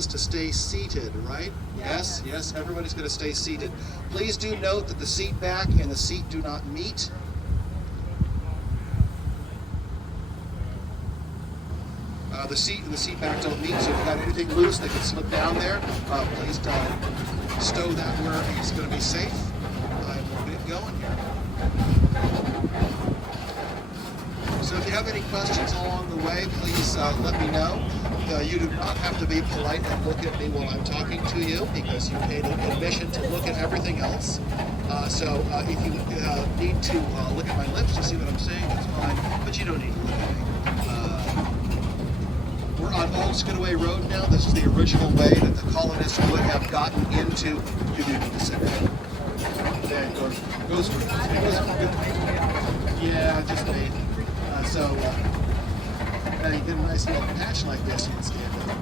us to stay seated, right? Yes, yes, everybody's going to stay seated. Please do note that the seat back and the seat do not meet. The seat and the seat back don't meet, so if you've got anything loose that can slip down there, please stow that where it's going to be safe. We'll get going here. So if you have any questions along the way, please let me know. You do not have to be polite and look at me while I'm talking to you, because you paid admission to look at everything else. So if you need to look at my lips to see what I'm saying, that's fine, but you don't need to look at me. We're on Old Skidaway Road now. This is the original way that the colonists would have gotten into. You do need to sit down. There it goes. Yeah, just made. Now you get a nice little patch like this, you can stand up.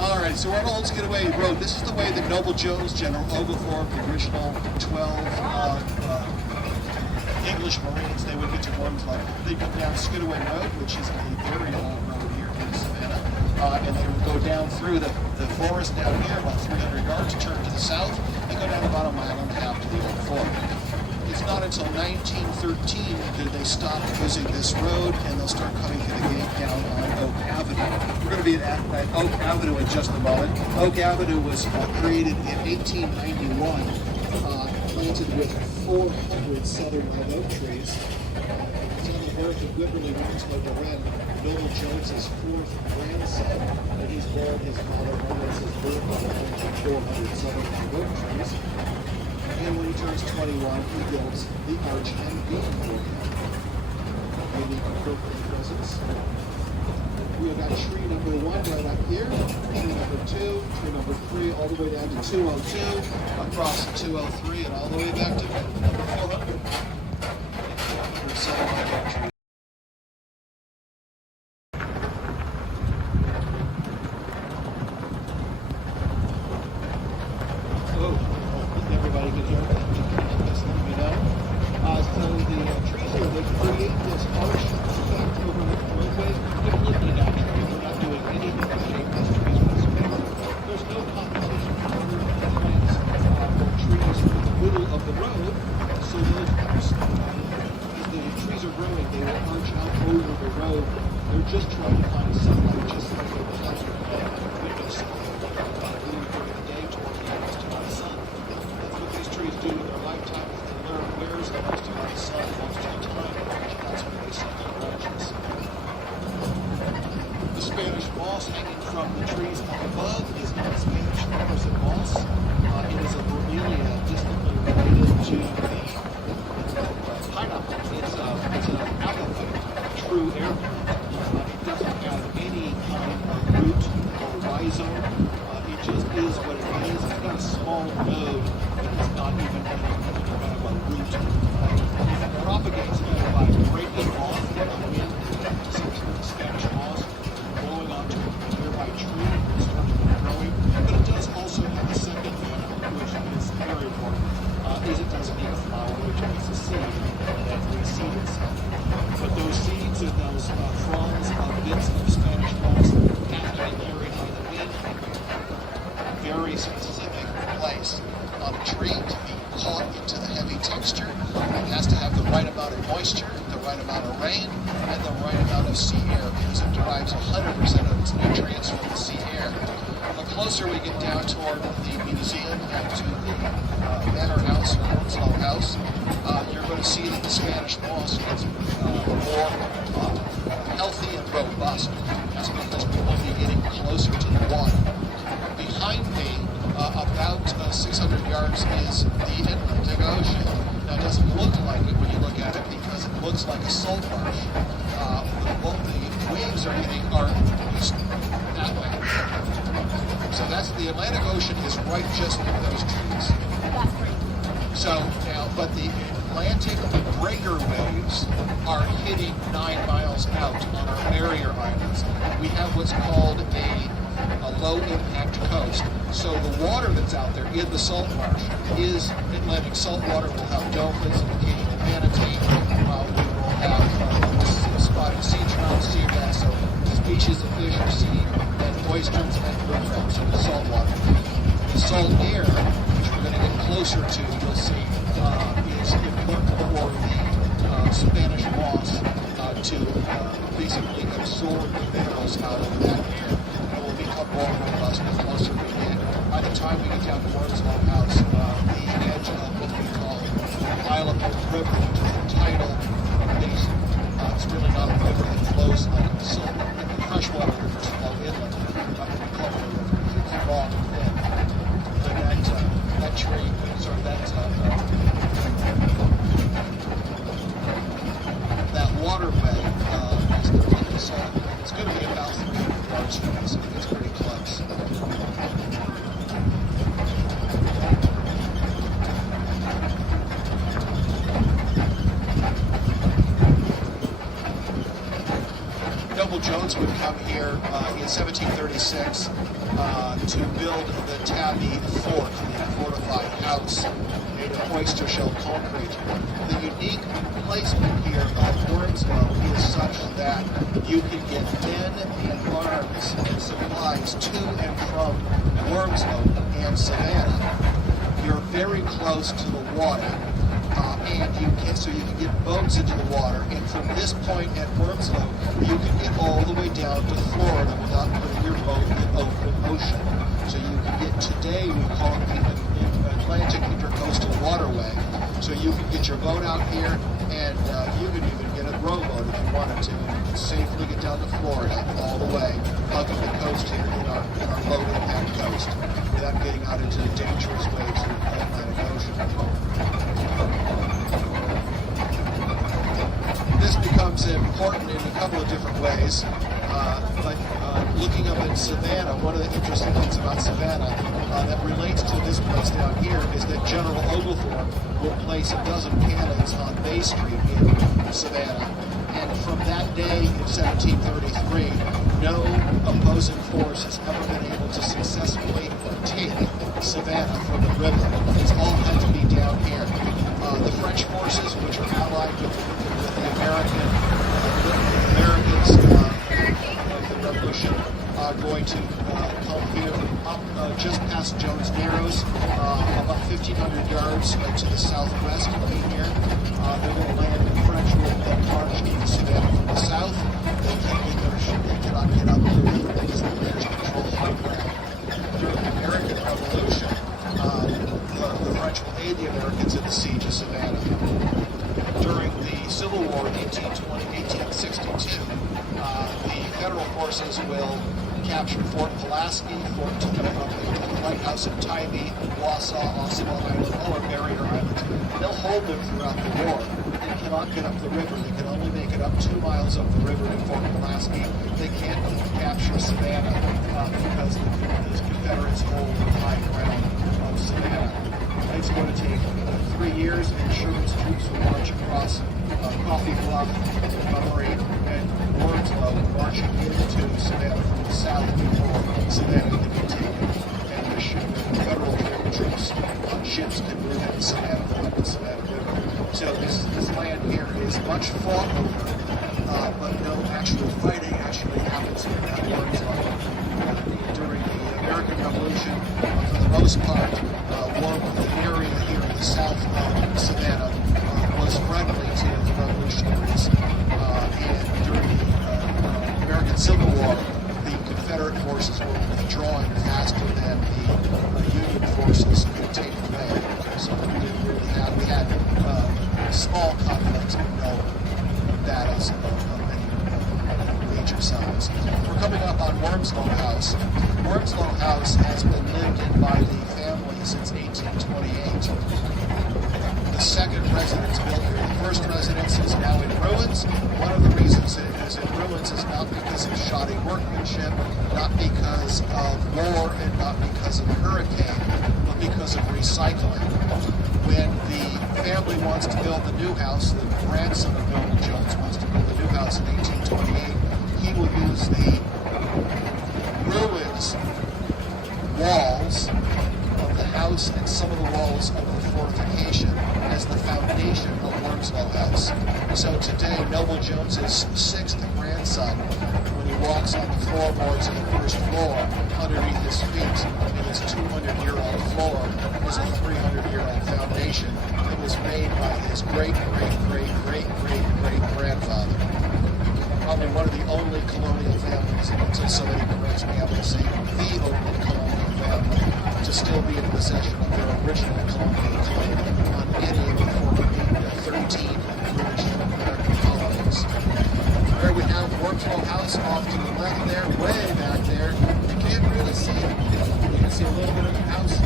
Alright, so we're on Old Skidaway Road. This is the way that Noble Joe's, General Oglethorpe, the original 12 English Marines, they would get to Wormsloe. They'd come down Skidaway Road, which is a very old road here in Savannah, and they would go down through the forest down here, about 300 yards, turn to the south, and go down about a mile and a half to the old fort. It's not until 1913 that they stop using this road, and they'll start coming to the gate down on Oak Avenue. We're going to be at Oak Avenue in just a moment. Oak Avenue was created in 1891, planted with 400 southern live oak trees. It's on the birth of Goodrely Wormsloe Loren, Noble Jones's fourth grandson, and he's buried his father Horace's birth on 400 southern live oak trees. And when he turns 21, he builds the arch and beam for him. Unique and appropriate presence. We've got tree number 1 right up here, tree number 2, tree number 3, all the way down to 202, across to 203, and all the way back to number 400. Everybody can hear me. Just let me know. So the trees here, they create this arch effect over the roadway. They're looking at trees. They're not doing anything to shape these trees whatsoever. There's no competition for other plants or trees in the middle of the road. So those as the trees are growing, they will arch out over the road. They're just trying to find sunlight, just like the clouds are playing window sunlight. During the day, 20 hours to my sun. Trees do in their lifetime is they learn where's the most amount of sun, most of the time, and that's when they set their branches. The Spanish moss hanging from the trees up above is not Spanish moss and moss. It is a bromelia distantly related to the pineapple. It's an apophite, true air plant. It doesn't have any kind of root or rhizome. It just is what it is. It's got a small node. It's not even kind of a root. It propagates by breaking off in the wind, essentially the Spanish moss, blowing onto a nearby tree and starting growing. But it does also have a second benefit, which is very important, is it doesn't need a flower, which makes a seed that reseed itself. But those seeds and those fronds of bits of Spanish moss have to be carried by the wind. Very specific place on a tree to be caught into the heavy texture. It has to have the right amount of moisture, the right amount of rain, and the right amount of sea air, because it derives 100% of its nutrients from the sea air. The closer we get down toward the museum and to the manor house or Wormsloe house, you're going to see that the Spanish moss is more healthy and robust. That's because we will be getting closer to the water. Behind me, about 600 yards is the Atlantic Ocean. Now it doesn't look like it when you look at it because it looks like a salt marsh. The waves are that way. So that's the Atlantic Ocean is right just near those trees. That's great. So now, but the Atlantic breaker waves are hitting 9 miles out on our barrier islands. We have what's called a low impact coast. So the water that's out there in the salt marsh is Atlantic salt water. We'll have dolphins and occasional manatee. We will have spotted sea trout, sea bass, so species of fish are seen, and oysters and brook trout. So closer to, you'll see, is the book for the Spanish moss to basically absorb the minerals out of that air. It will become more robust the closer we get. By the time we get down to Wormsloe House, the edge of what we call Isle River, which is the tidal basin. It's really not a river that flows like freshwater rivers flow inland. We call it a river because it's long and thin. And that tree, that waterway is the peak of salt. It's going to be about 300 yards from us. It's pretty close. Noble Jones would come here in 1736 to build the Tabby Fort, the fortified house made of oyster shell concrete. The unique placement here of Wormsloe is such that you can get men and arms and supplies to and from Wormsloe and Savannah. You're very close to the water. So you can get boats into the water, and from this point at Wormsloe, you can get all the way down to Florida without putting your boat in the open ocean. So you can get, today we call it the Atlantic Intercoastal Waterway. So you can get your boat out here, and you can even get a rowboat if you wanted to, and safely get down to Florida all the way, hugging the coast here in our loaded packed coast, without getting out into the dangerous waves of the Atlantic Ocean. This becomes important in a couple of different ways, but looking up at Savannah, one of the interesting things about Savannah that relates to this place down here is that General Oglethorpe will place a dozen cannons on Bay Street in Savannah. And from that day in 1733, no opposing force has ever been able to successfully take Savannah from the river. It's all had to be down here. The French forces, which are allied with the Americans of the Revolution, are going to come here up just past Jones Narrows, about 1,500 yards to the southwest of me here. They're going to land in French will then march into Savannah from the south. They can't get their ship, they cannot get up the river because the British control high ground. During the American Revolution, the French will aid the Americans in the siege of Savannah. During the Civil War in 1862, the federal forces will capture Fort Pulaski, the Lighthouse of Tybee, Wausau, Ossabaw Island, all are barrier islands. They'll hold them throughout the war. They cannot get up the river. They can only make it up 2 miles up the river to Fort Pulaski. They can't capture Savannah because the Confederates hold the high ground of Savannah. It's going to take 3 years, and Sherman's troops will march across Coffee Bluff, Montgomery, and Wormsloe, marching into Savannah from the south before Savannah can be taken. And the federal troops on ships can move into Savannah up the Savannah River. So this land here is much fought over, but no actual fighting actually happens here at Wormsloe. During the American Revolution, for the most part, the area here in the south of Savannah was friendly to the revolutionaries. And during the American Civil War, the Confederate forces were withdrawing faster than the Union forces could take away. So we didn't really have, we had small conflicts, but no battles of any major size. We're coming up on Wormsloe House. Wormsloe House has been lived in by the family since 1828. The second residence built here. The first residence is now in ruins. One of the reasons it is in ruins is not because of shoddy workmanship, not because of war, and not because of a hurricane, but because of recycling. When the family wants to build the new house, the grandson of Noble Jones wants to build the new house in 1828, he will use the ruins walls of the house and some of the walls of the fortification as the foundation of Wormsloe House. So today, Noble Jones's sixth grandson, when he walks on the floorboards of the first floor, underneath his feet, in his 200-year-old floor, is a 300-year-old foundation that was made by his great-great-great-great-great-grandfather. Probably one of the only colonial families, until somebody corrects me, I would say the only colonial family to still be in possession of their original colonial claim on any of the former 13 British American colonies. There we have Wormsloe House off to the left there, way back there. You can't really see it. You can see a little bit of the house.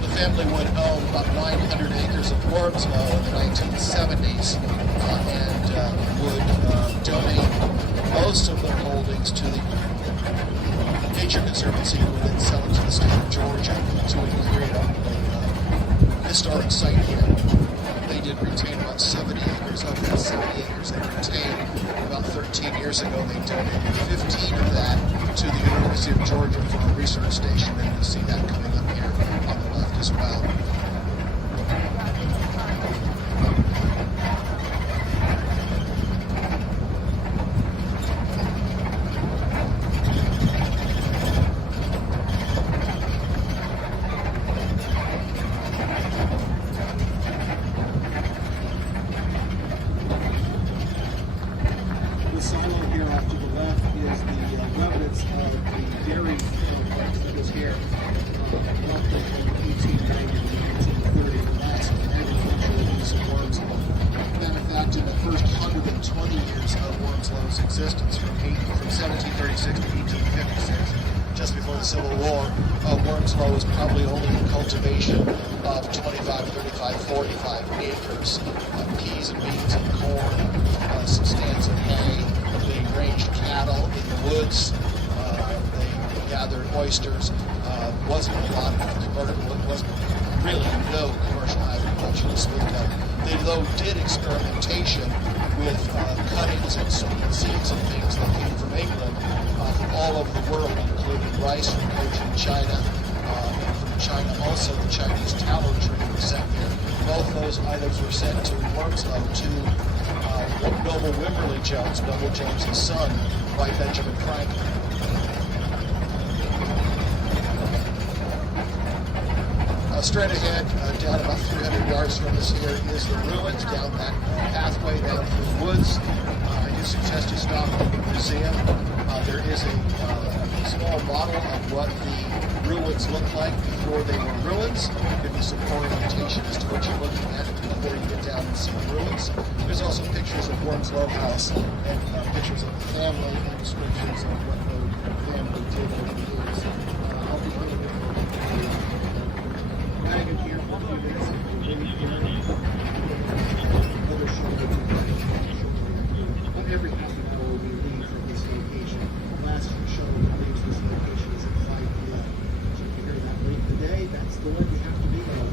The family would own about 900 acres of Wormsloe in the 1970s and would donate most of their holdings to the Nature Conservancy, who would then sell it to the state of Georgia to create a historic site here. They did retain about 70 acres of that 70 acres they retained. About 13 years ago, they donated 15 of that to the University of Georgia for a research station, and you'll see that coming up here on the left as well. The silo here off to the left is the remnants of the dairy complex that was here roughly from 1890 to 1830, the last agricultural use of Wormsloe. Matter of fact, in the first 120 years of Wormsloe's existence, from 1736 to 1856, just before the Civil War, Wormsloe was probably only in cultivation of 25, 35, 45 acres. Peas and beans and corn, some stands of hay. They ranged cattle in the woods. They gathered oysters. Wasn't a lot of commercial. It wasn't really no commercial agriculture to speak of. They though did experimentation with cuttings and seeds and things that came from England, from all over the world, including rice from Cochin China. And from China also the Chinese tallow tree was sent here. Both those items were sent to Wormsloe to Noble Wimberley Jones, Noble Jones' son, by Benjamin Franklin. Straight ahead, down about 300 yards from us here is the ruins, down that pathway down through the woods. I do suggest you stop at the museum. There is a small model of what the ruins looked like before they were ruins. Give you some orientation as to what you're looking at before you get down and see the ruins. There's also pictures of Wormsloe House and pictures of the family and descriptions of what the family did over the years. I'll be going to wagon here for a few minutes. Every half an hour we leave from this location. Last show leaves this location is at 5 p.m. So if you're here that late in the day, that's the one you have to be on.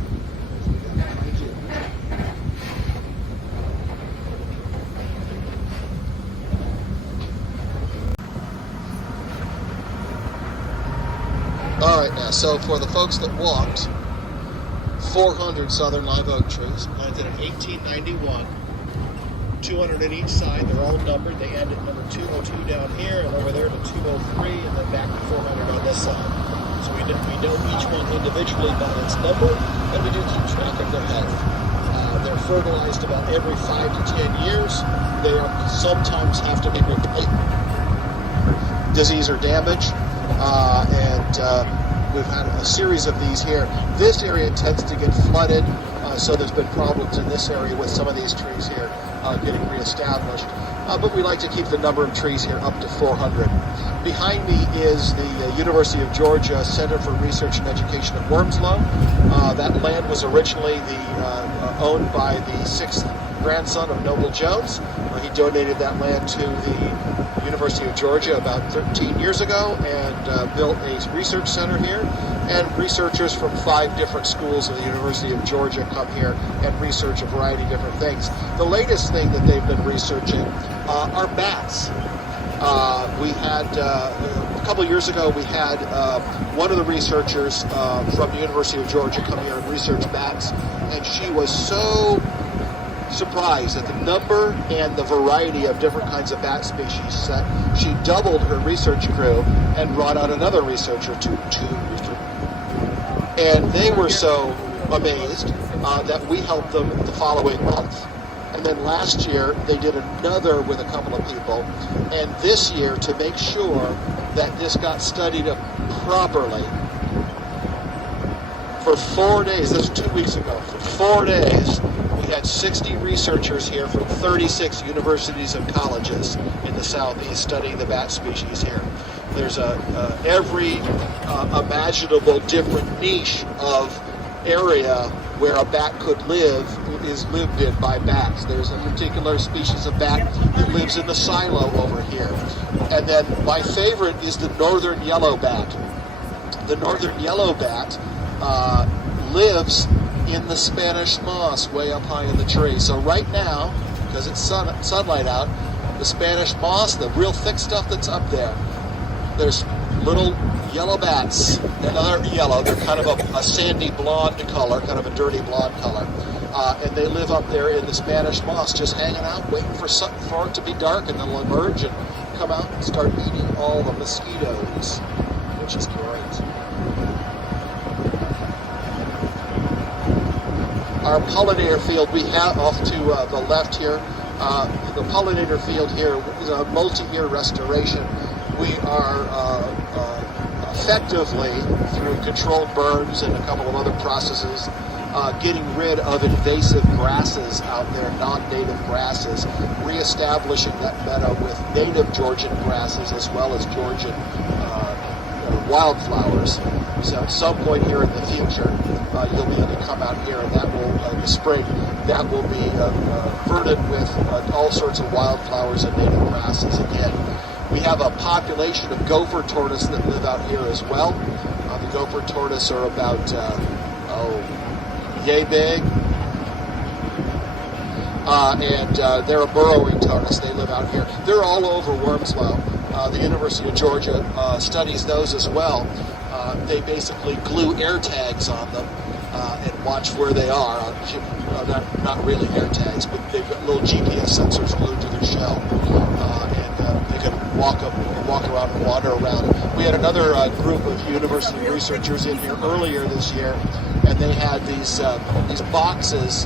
So we got to find you. All right, now, so for the folks that walked, 400 southern live oak trees, planted in 1891. 200 at each side. They're all numbered. They end at number 202 down here, and over there to 203, and then back to 400 on this side. So we know each one individually by its number, and we do keep track of their health. They're fertilized about every 5 to 10 years. They sometimes have to be replaced. Disease or damage, and we've had a series of these here. This area tends to get flooded, so there's been problems in this area with some of these trees here getting reestablished. But we like to keep the number of trees here up to 400. Behind me is the University of Georgia Center for Research and Education at Wormsloe. That land was originally owned by the 6th grandson of Noble Jones. He donated that land to the University of Georgia about 13 years ago and built a research center here. And researchers from 5 different schools of the University of Georgia come here and research a variety of different things. The latest thing that they've been researching are bats. We had couple of years ago, we had one of the researchers from the University of Georgia come here and research bats, and she was so surprised at the number and the variety of different kinds of bat species that she doubled her research crew and brought out another researcher and they were so amazed that we helped them the following month. And then last year, they did another with a couple of people. And this year, to make sure that this got studied properly, for 4 days, this was 2 weeks ago, for 4 days, we had 60 researchers here from 36 universities and colleges in the Southeast studying the bat species here. There's every imaginable different niche of area where a bat could live is lived in by bats. There's a particular species of bat that lives in the silo over here. And then my favorite is the northern yellow bat. The northern yellow bat lives in the Spanish moss way up high in the tree. So right now, because it's sunlight out, the Spanish moss, the real thick stuff that's up there, there's little yellow bats, and they're yellow, they're kind of a sandy blonde color, kind of a dirty blonde color, and they live up there in the Spanish moss, just hanging out, waiting for it to be dark, and then they'll emerge and come out and start eating all the mosquitoes, which is great. Our pollinator field we have off to the left here, the pollinator field here is a multi-year restoration. We are effectively, through controlled burns and a couple of other processes, getting rid of invasive grasses out there, non-native grasses, reestablishing that meadow with native Georgian grasses as well as Georgian wildflowers. So at some point here in the future, you'll be able to come out here, and that will, in the spring, that will be verdant with all sorts of wildflowers and native grasses again. We have a population of gopher tortoise that live out here as well. The gopher tortoise are about, yay big. And they're a burrowing tortoise. They live out here. They're all over Wormsloe. The University of Georgia studies those as well. They basically glue air tags on them and watch where they are. Not really air tags, but they've got little GPS sensors glued to their shell. They can walk around and wander around. We had another group of university researchers in here earlier this year, and they had these boxes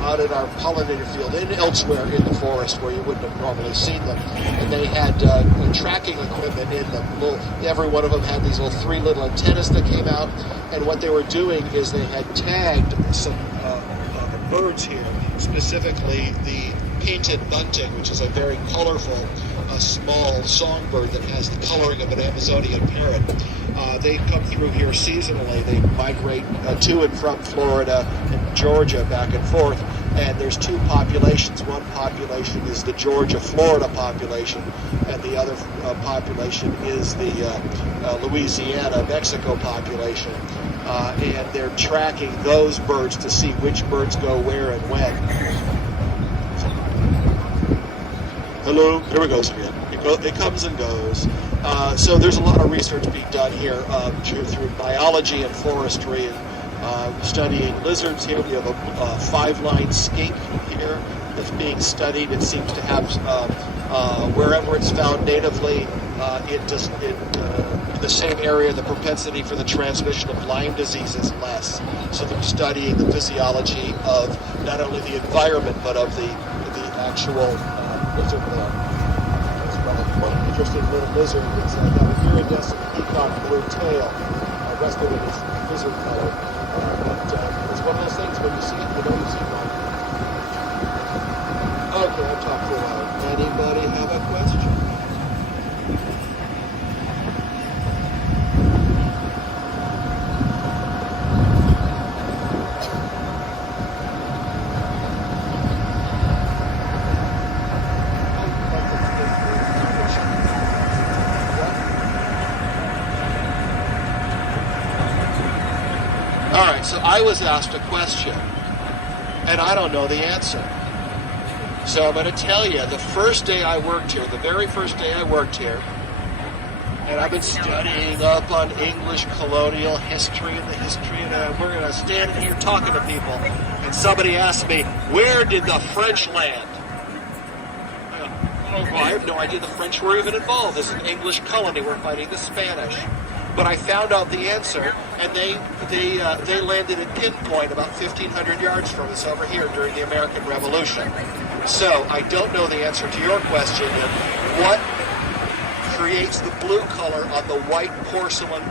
out at our pollinator field and elsewhere in the forest where you wouldn't have normally seen them. And they had tracking equipment in them. Every one of them had these three little antennas that came out, and what they were doing is they had tagged some birds here, specifically the painted bunting, which is a very colorful, small songbird that has the coloring of an Amazonian parrot. They come through here seasonally. They migrate to and from Florida and Georgia back and forth. And there's two populations. One population is the Georgia-Florida population, and the other population is the Louisiana-Mexico population. And they're tracking those birds to see which birds go where and when. Hello, there it goes again. It comes and goes. So there's a lot of research being done here through biology and forestry and studying lizards here. We have a five-line skink here that's being studied. It seems to have, wherever it's found natively, in the same area, the propensity for the transmission of Lyme disease is less. So they're studying the physiology of not only the environment, but of the actual lizard there. That's one interesting little lizard. It's got an iridescent peacock blue tail. The rest of it is lizard color. But it's one of those things when you see it, you know you've seen one. Okay, I've talked for a while. Anybody have a question? Alright, so I was asked a question, and I don't know the answer. So I'm going to tell you, the first day I worked here, the very first day I worked here, and I've been studying up on English colonial history and the history, and we're going to stand here talking to people, and somebody asked me, where did the French land? Well, I have no idea the French were even involved. This is an English colony. We're fighting the Spanish. But I found out the answer, and they landed at pinpoint about 1,500 yards from us over here during the American Revolution. So I don't know the answer to your question of what creates the blue color on the white porcelain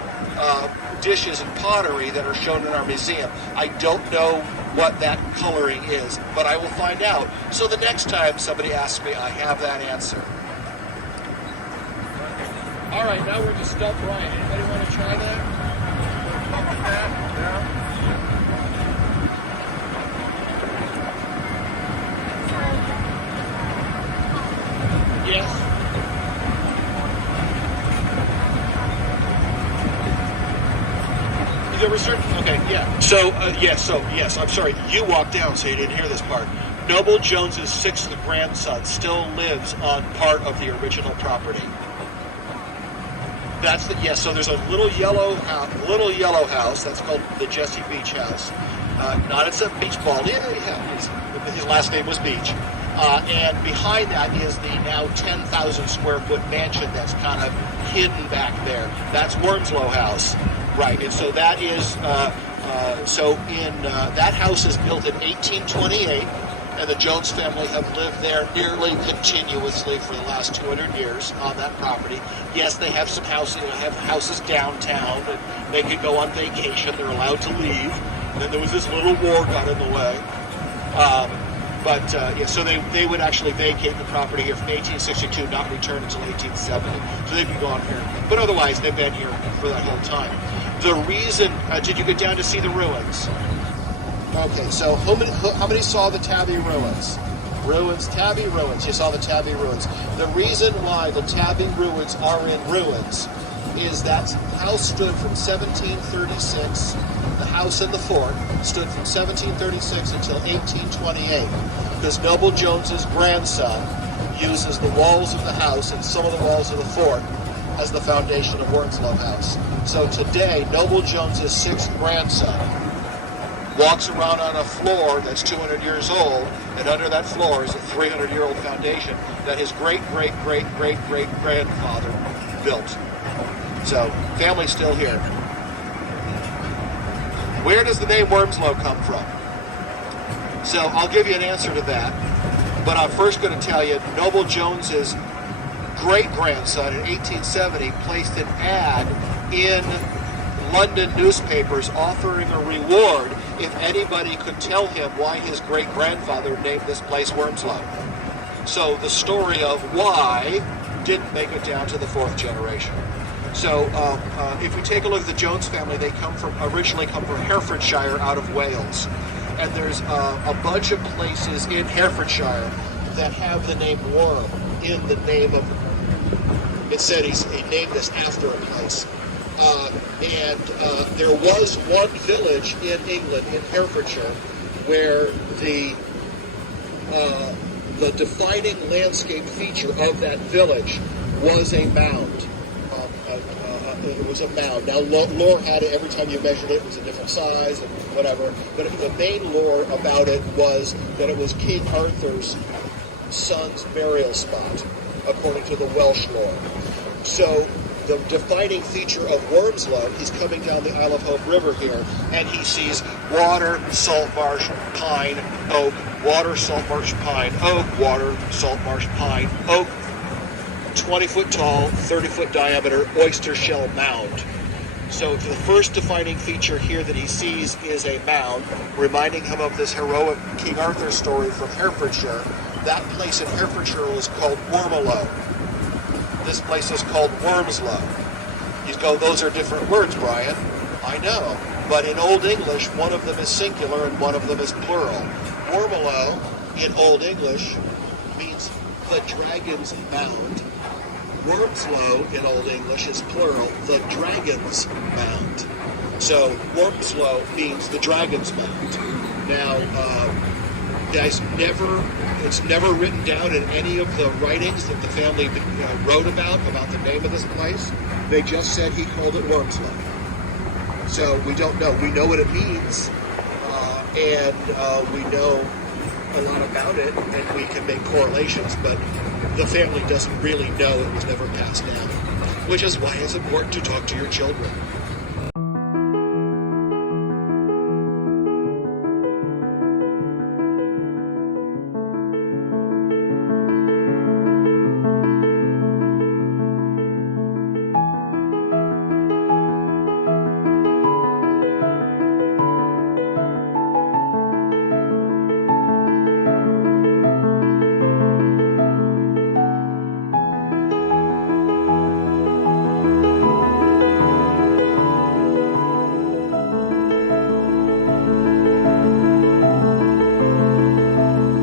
dishes and pottery that are shown in our museum. I don't know what that coloring is, but I will find out. So the next time somebody asks me, I have that answer. All right, now we're just stumped Brian. Anybody want to try that? Yes. There were certain. Okay, yeah. So yes. I'm sorry. You walked down, so you didn't hear this part. Noble Jones's sixth grandson still lives on part of the original property. That's the yes. So there's a little yellow house. That's called the Jesse Beach House. Not it's a beach ball. Yeah. His last name was Beach. And behind that is the now 10,000 square foot mansion that's kind of hidden back there. That's Wormsloe House. Right, and so that is, that house is built in 1828, and the Jones family have lived there nearly continuously for the last 200 years on that property. Yes, they have some houses, downtown, and they could go on vacation, they're allowed to leave, and then there was this little war got in the way. So they would actually vacate the property here from 1862, not return until 1870. So they'd be gone here. But otherwise, they've been here for that whole time. The reason, did you get down to see the ruins? Okay, so how many saw the Tabby ruins? Tabby ruins. You saw the Tabby ruins. The reason why the Tabby ruins are in ruins is that house stood from 1736. The house and the fort stood from 1736 until 1828, because Noble Jones's grandson uses the walls of the house and some of the walls of the fort as the foundation of Wormsloe House. So today, Noble Jones's sixth grandson walks around on a floor that's 200 years old, and under that floor is a 300-year-old foundation that his great-great-great-great-great-grandfather built. So, family's still here. Where does the name Wormsloe come from? So I'll give you an answer to that, but I'm first going to tell you Noble Jones's great-grandson in 1870 placed an ad in London newspapers offering a reward if anybody could tell him why his great-grandfather named this place Wormsloe. So the story of why didn't make it down to the fourth generation. So if we take a look at the Jones family, they originally come from Herefordshire out of Wales. And there's a bunch of places in Herefordshire that have the name Worm in the name of, it said he named this after a place. And there was one village in England, in Herefordshire, where the defining landscape feature of that village was a mound. It was a mound. Now, lore had it, every time you measured it was a different size and whatever, but the main lore about it was that it was King Arthur's son's burial spot, according to the Welsh lore. So, the defining feature of Wormsloe, he's coming down the Isle of Hope River here, and he sees water, salt marsh, pine, oak, water, salt marsh, pine, oak, water, salt marsh, pine, oak, 20-foot tall, 30-foot diameter oyster shell mound. So the first defining feature here that he sees is a mound, reminding him of this heroic King Arthur story from Herefordshire. That place in Herefordshire was called Wormaloe. This place is called Wormsloe. You go, those are different words, Brian. I know. But in Old English, one of them is singular and one of them is plural. Wormaloe, in Old English, means the dragon's mound. Wormsloe in Old English is plural, the dragon's mound. So Wormsloe means the dragon's mound. Now, It's never written down in any of the writings that the family wrote about the name of this place. They just said he called it Wormsloe. So we don't know. We know what it means, and we know a lot about it, and we can make correlations, but the family doesn't really know. It was never passed down, which is why it's important to talk to your children.